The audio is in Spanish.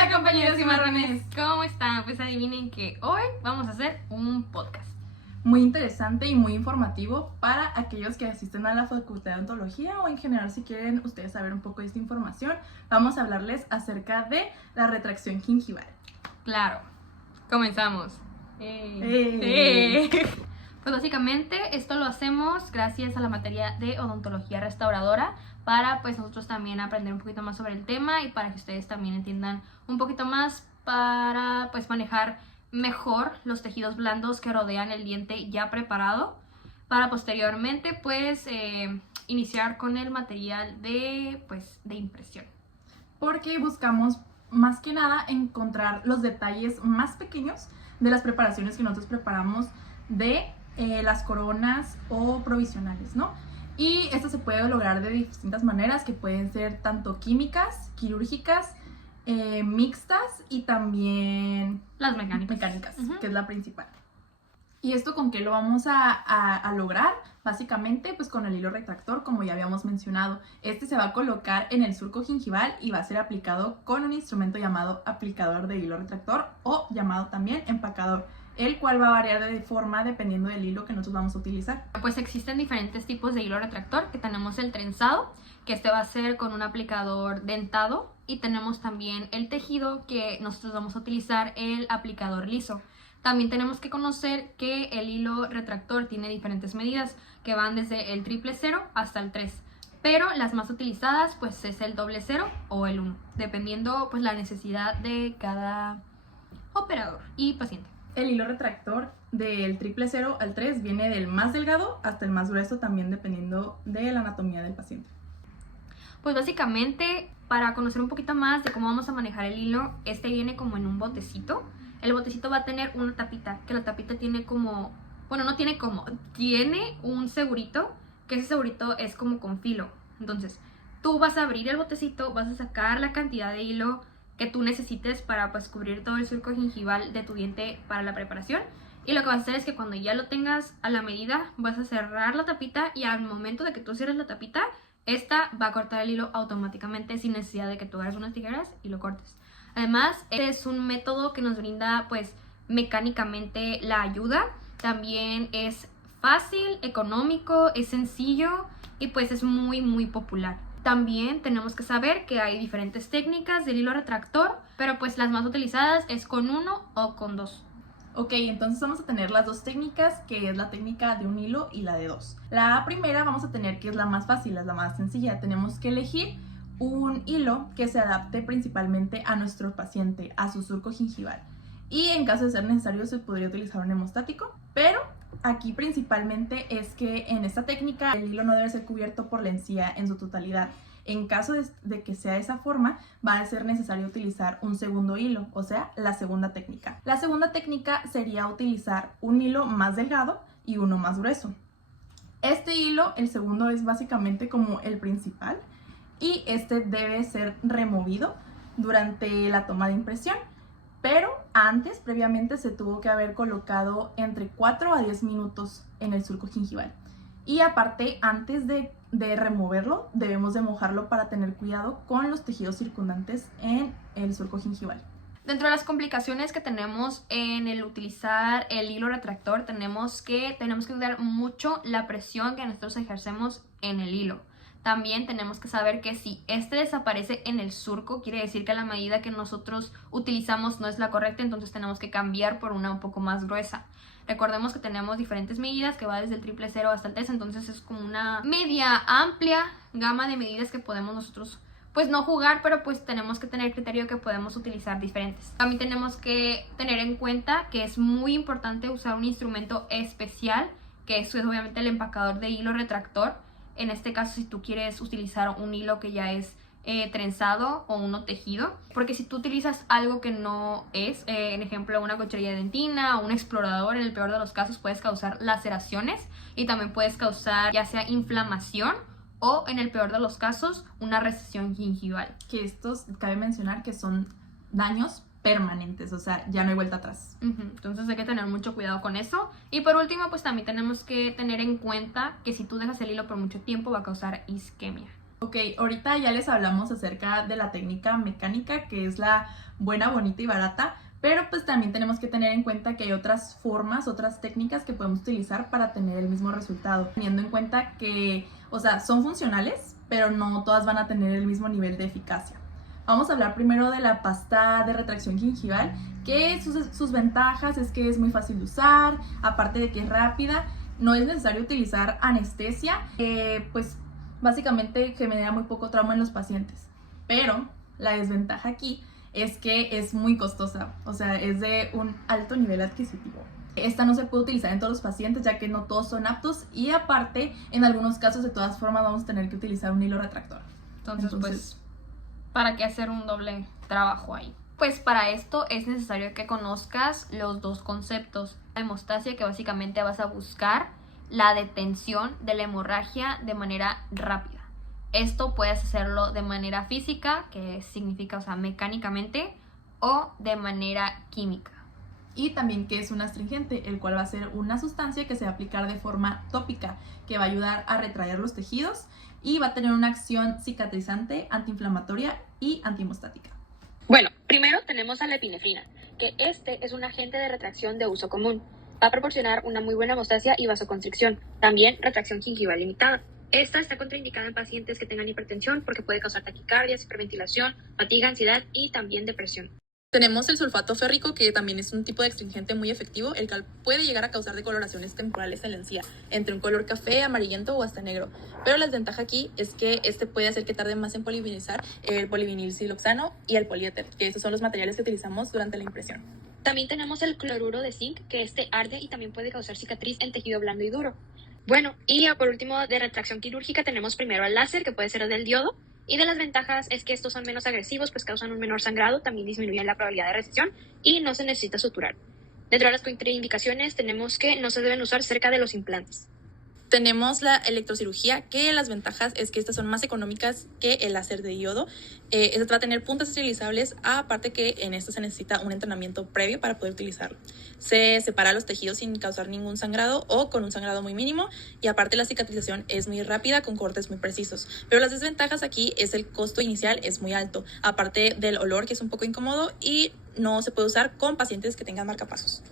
Hola compañeros y marrones, ¿cómo están? Pues adivinen que hoy vamos a hacer un podcast muy interesante y muy informativo para aquellos que asisten a la Facultad de Odontología o en general si quieren ustedes saber un poco de esta información. Vamos a hablarles acerca de la retracción gingival. Claro, comenzamos. Pues básicamente esto lo hacemos gracias a la materia de odontología restauradora para pues nosotros también aprender un poquito más sobre el tema y para que ustedes también entiendan un poquito más para pues manejar mejor los tejidos blandos que rodean el diente ya preparado para posteriormente pues iniciar con el material de impresión. Porque buscamos más que nada encontrar los detalles más pequeños de las preparaciones que nosotros preparamos de las coronas o provisionales, ¿no? Y esto se puede lograr de distintas maneras, que pueden ser tanto químicas, quirúrgicas, mixtas y también las mecánicas, que es la principal. ¿Y esto con qué lo vamos a lograr? Básicamente, pues con el hilo retractor, como ya habíamos mencionado. Este se va a colocar en el surco gingival y va a ser aplicado con un instrumento llamado aplicador de hilo retractor o llamado también empacador, el cual va a variar de forma dependiendo del hilo que nosotros vamos a utilizar. Pues existen diferentes tipos de hilo retractor, que tenemos el trenzado, que este va a ser con un aplicador dentado, y tenemos también el tejido, que nosotros vamos a utilizar el aplicador liso. También tenemos que conocer que el hilo retractor tiene diferentes medidas, que van desde el 000 hasta el 3. Pero las más utilizadas pues es el 00 o el 1, dependiendo pues la necesidad de cada operador y paciente. El hilo retractor del 000 al 3 viene del más delgado hasta el más grueso, también dependiendo de la anatomía del paciente. Pues básicamente, para conocer un poquito más de cómo vamos a manejar el hilo, este viene como en un botecito. El botecito va a tener una tapita, que la tapita tiene como, bueno, no tiene como, tiene un segurito, que ese segurito es como con filo. Entonces, tú vas a abrir el botecito, vas a sacar la cantidad de hilo que tú necesites para pues cubrir todo el surco gingival de tu diente para la preparación. Y lo que vas a hacer es que cuando ya lo tengas a la medida, vas a cerrar la tapita y al momento de que tú cierres la tapita, esta va a cortar el hilo automáticamente sin necesidad de que tú agarres unas tijeras y lo cortes. Además, este es un método que nos brinda pues mecánicamente la ayuda. También es fácil, económico, es sencillo y pues es muy popular. También tenemos que saber que hay diferentes técnicas del hilo retractor, pero pues las más utilizadas es con 1 o con 2. Ok, entonces vamos a tener las dos técnicas, que es la técnica de un hilo y la de 2. La primera vamos a tener que es la más fácil, es la más sencilla. Tenemos que elegir un hilo que se adapte principalmente a nuestro paciente, a su surco gingival. Y en caso de ser necesario se podría utilizar un hemostático, pero aquí principalmente es que en esta técnica el hilo no debe ser cubierto por la encía en su totalidad. En caso de que sea de esa forma, va a ser necesario utilizar un segundo hilo, o sea, la segunda técnica. La segunda técnica sería utilizar un hilo más delgado y uno más grueso. Este hilo, el segundo, es básicamente como el principal y este debe ser removido durante la toma de impresión. Pero antes, previamente, se tuvo que haber colocado entre 4 a 10 minutos en el surco gingival. Y aparte, antes de removerlo, debemos de mojarlo para tener cuidado con los tejidos circundantes en el surco gingival. Dentro de las complicaciones que tenemos en el utilizar el hilo retractor, tenemos que cuidar mucho la presión que nosotros ejercemos en el hilo. También tenemos que saber que si este desaparece en el surco, quiere decir que la medida que nosotros utilizamos no es la correcta, entonces tenemos que cambiar por una un poco más gruesa. Recordemos que tenemos diferentes medidas, que va desde el 000 hasta el 3, entonces es como una media amplia gama de medidas que podemos nosotros pues no jugar, pero pues tenemos que tener criterio que podemos utilizar diferentes. También tenemos que tener en cuenta que es muy importante usar un instrumento especial, que es obviamente el empacador de hilo retractor. En este caso, si tú quieres utilizar un hilo que ya es trenzado o uno tejido, porque si tú utilizas algo que no es, en ejemplo una cuchilla de dentina o un explorador, en el peor de los casos puedes causar laceraciones y también puedes causar ya sea inflamación o en el peor de los casos una recesión gingival. Que estos, cabe mencionar que son daños permanentes, o sea, ya no hay vuelta atrás. Entonces hay que tener mucho cuidado con eso. Y por último, pues también tenemos que tener en cuenta que si tú dejas el hilo por mucho tiempo va a causar isquemia. Ok, ahorita ya les hablamos acerca de la técnica mecánica, que es la buena, bonita y barata, pero pues también tenemos que tener en cuenta que hay otras formas, otras técnicas que podemos utilizar para tener el mismo resultado, teniendo en cuenta que, o sea, son funcionales, pero no todas van a tener el mismo nivel de eficacia. Vamos a hablar primero de la pasta de retracción gingival, que sus ventajas es que es muy fácil de usar, aparte de que es rápida, no es necesario utilizar anestesia, pues básicamente genera muy poco trauma en los pacientes. Pero la desventaja aquí es que es muy costosa, o sea, es de un alto nivel adquisitivo. Esta no se puede utilizar en todos los pacientes ya que no todos son aptos y aparte, en algunos casos de todas formas vamos a tener que utilizar un hilo retractor. Entonces pues, ¿para qué hacer un doble trabajo ahí? Pues para esto es necesario que conozcas los dos conceptos. La hemostasia, que básicamente vas a buscar la detención de la hemorragia de manera rápida. Esto puedes hacerlo de manera física, que significa, o sea, mecánicamente, o de manera química. Y también que es un astringente, el cual va a ser una sustancia que se va a aplicar de forma tópica, que va a ayudar a retraer los tejidos y va a tener una acción cicatrizante, antiinflamatoria y antihemostática. Bueno, primero tenemos a la epinefrina, que este es un agente de retracción de uso común. Va a proporcionar una muy buena hemostasia y vasoconstricción. También retracción gingival limitada. Esta está contraindicada en pacientes que tengan hipertensión porque puede causar taquicardias, hiperventilación, fatiga, ansiedad y también depresión. Tenemos el sulfato férrico, que también es un tipo de astringente muy efectivo, el cual puede llegar a causar decoloraciones temporales en la encía, entre un color café, amarillento o hasta negro. Pero la desventaja aquí es que este puede hacer que tarde más en polivinilizar el polivinilsiloxano y el poliéter, que esos son los materiales que utilizamos durante la impresión. También tenemos el cloruro de zinc, que este arde y también puede causar cicatriz en tejido blando y duro. Bueno, y por último, de retracción quirúrgica tenemos primero el láser, que puede ser el del diodo. Y de las ventajas es que estos son menos agresivos, pues causan un menor sangrado, también disminuyen la probabilidad de recesión y no se necesita suturar. Dentro de las contraindicaciones tenemos que no se deben usar cerca de los implantes. Tenemos la electrocirugía, que las ventajas es que estas son más económicas que el láser de iodo. Esta va a tener puntas esterilizables, aparte que en esta se necesita un entrenamiento previo para poder utilizarlo. Se separa los tejidos sin causar ningún sangrado o con un sangrado muy mínimo, y aparte la cicatrización es muy rápida con cortes muy precisos. Pero las desventajas aquí es el costo inicial es muy alto, aparte del olor que es un poco incómodo y no se puede usar con pacientes que tengan marcapasos.